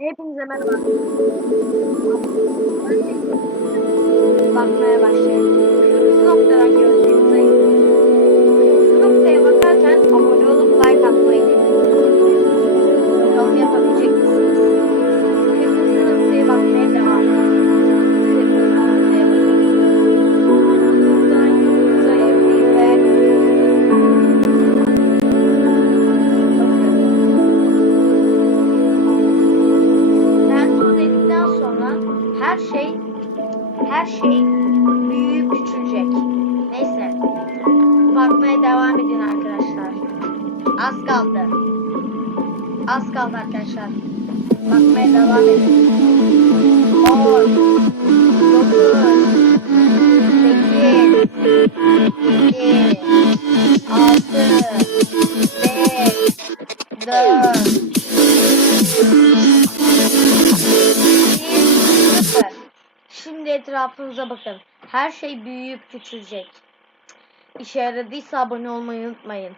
Hepinize merhaba. Her şey her şey büyüyüp küçülecek. Neyse. Bakmaya devam edin arkadaşlar. Az kaldı. Az kaldı arkadaşlar. Bakmaya devam edin. 10 9 8 7 6 5 4 Etrafınıza bakın. Her şey büyüyüp küçülecek. İşe yaradıysa abone olmayı unutmayın.